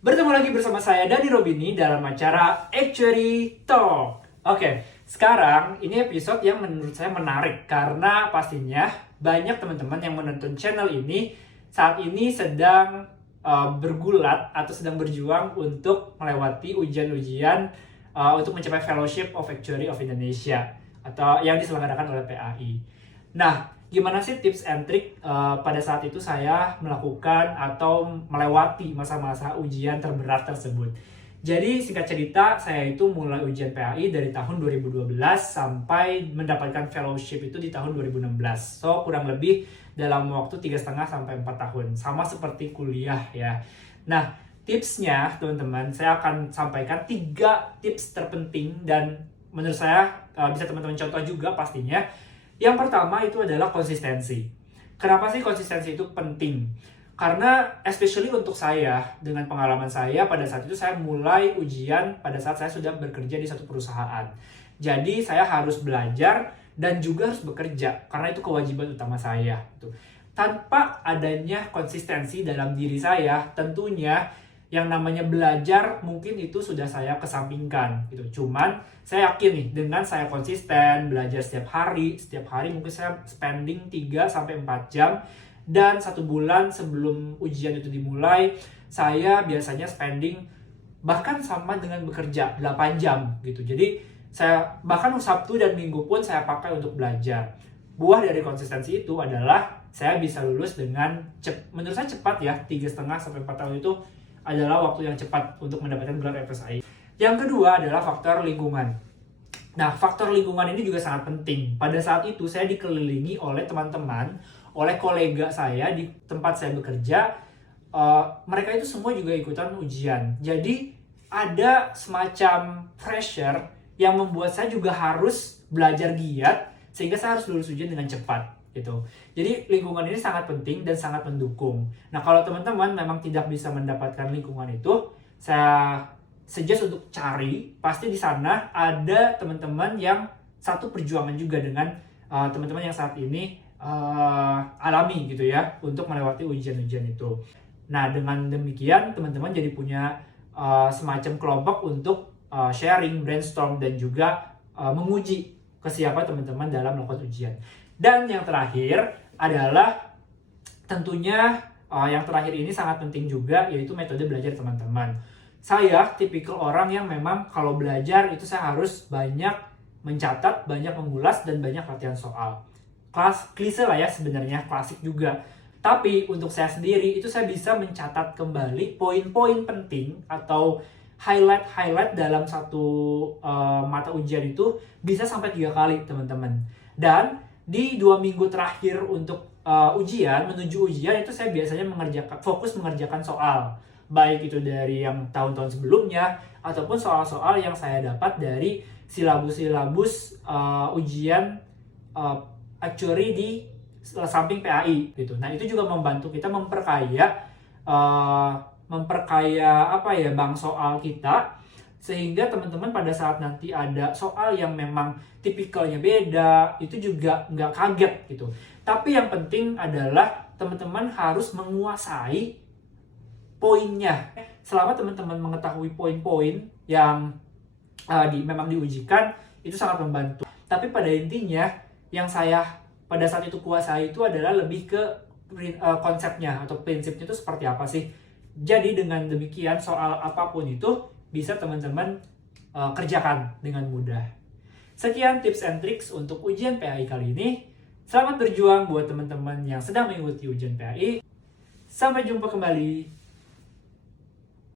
Bertemu lagi bersama saya Dani Robini dalam acara Actuary Talk. Oke, sekarang ini episode yang menurut saya menarik karena pastinya banyak teman-teman yang menonton channel ini saat ini sedang bergulat atau sedang berjuang untuk melewati ujian-ujian untuk mencapai Fellowship of Actuary of Indonesia atau yang diselenggarakan oleh PAI. Nah, gimana sih tips and trick pada saat itu saya melakukan atau melewati masa-masa ujian terberat tersebut. Jadi singkat cerita, saya itu mulai ujian PAI dari tahun 2012 sampai mendapatkan fellowship itu di tahun 2016. So kurang lebih dalam waktu 3,5 sampai 4 tahun. Sama seperti kuliah ya. Nah, tipsnya teman-teman, saya akan sampaikan 3 tips terpenting dan menurut saya bisa teman-teman contoh juga pastinya. Yang pertama itu adalah konsistensi. Kenapa sih konsistensi itu penting? Karena especially untuk saya, dengan pengalaman saya pada saat itu saya mulai ujian pada saat saya sudah bekerja di satu perusahaan. Jadi saya harus belajar dan juga harus bekerja karena itu kewajiban utama saya. Tanpa adanya konsistensi dalam diri saya, tentunya yang namanya belajar mungkin itu sudah saya kesampingkan gitu. Cuman saya yakin nih dengan saya konsisten belajar setiap hari mungkin saya spending 3 sampai 4 jam dan 1 bulan sebelum ujian itu dimulai saya biasanya spending bahkan sama dengan bekerja 8 jam gitu. Jadi saya bahkan Sabtu dan Minggu pun saya pakai untuk belajar. Buah dari konsistensi itu adalah saya bisa lulus dengan menurut saya cepat ya, 3,5 sampai 4 tahun itu adalah waktu yang cepat untuk mendapatkan gelar FSI. Yang kedua adalah faktor lingkungan. Nah, faktor lingkungan ini juga sangat penting. Pada saat itu saya dikelilingi oleh teman-teman, oleh kolega saya di tempat saya bekerja. Mereka itu semua juga ikutan ujian. Jadi ada semacam pressure yang membuat saya juga harus belajar giat sehingga saya harus lulus ujian dengan cepat. Gitu. Jadi lingkungan ini sangat penting dan sangat mendukung. Nah, kalau teman-teman memang tidak bisa mendapatkan lingkungan itu, saya suggest untuk cari. Pasti di sana ada teman-teman yang satu perjuangan juga dengan teman-teman yang saat ini alami gitu ya untuk melewati ujian-ujian itu. Nah, dengan demikian teman-teman jadi punya semacam kelompok untuk sharing, brainstorm dan juga menguji kesiapan teman-teman dalam melakukan ujian. Dan yang terakhir adalah tentunya yang terakhir ini sangat penting juga, yaitu metode belajar teman-teman. Saya tipikal orang yang memang kalau belajar itu saya harus banyak mencatat, banyak mengulas, dan banyak latihan soal. Klise lah ya sebenarnya, klasik juga. Tapi untuk saya sendiri itu saya bisa mencatat kembali poin-poin penting atau highlight dalam satu mata ujian itu bisa sampai 3 kali teman-teman. Dan di 2 minggu terakhir untuk menuju ujian itu saya biasanya fokus mengerjakan soal. Baik itu dari yang tahun-tahun sebelumnya ataupun soal-soal yang saya dapat dari silabus-silabus ujian actuary di samping PAI gitu. Nah, itu juga membantu kita memperkaya bank soal kita, sehingga teman-teman pada saat nanti ada soal yang memang tipikalnya beda, itu juga nggak kaget gitu. Tapi yang penting adalah teman-teman harus menguasai poinnya. Selama teman-teman mengetahui poin-poin yang memang diujikan, itu sangat membantu. Tapi pada intinya, yang saya pada saat itu kuasai itu adalah lebih ke konsepnya atau prinsipnya itu seperti apa sih. Jadi dengan demikian soal apapun itu bisa teman-teman kerjakan dengan mudah. Sekian tips and tricks untuk ujian PAI kali ini. Selamat berjuang buat teman-teman yang sedang mengikuti ujian PAI. Sampai jumpa kembali.